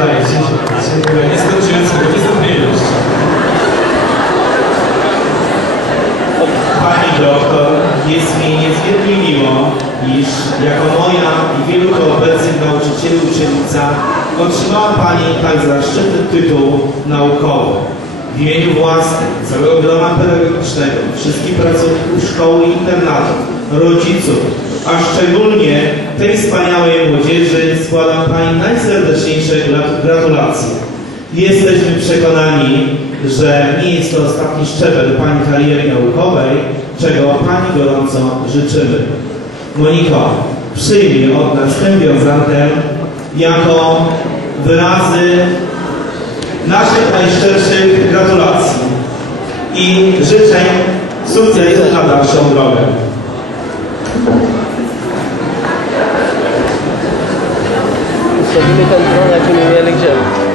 Nie skończyłem swojego Pani doktor, jest mi niezmiernie miło, iż jako moja i wielu tu obecnych nauczycieli uczennica otrzymała Pani tak zaszczytny tytuł naukowy. W imieniu własnym, całego grona pedagogicznego, wszystkich pracowników szkoły i internatów, rodziców, a szczególnie tej wspaniałej młodzieży składam Pani najserdeczniejsze gra- gratulacje. Jesteśmy przekonani, że nie jest to ostatni szczebel Pani kariery naukowej, czego Pani gorąco życzymy. Moniko, przyjmij od nas tę wiązankę jako wyrazy naszych najszczerszych gratulacji i życzeń sukcesu na dalszą Jadi mekaniknya nggak cuma milik?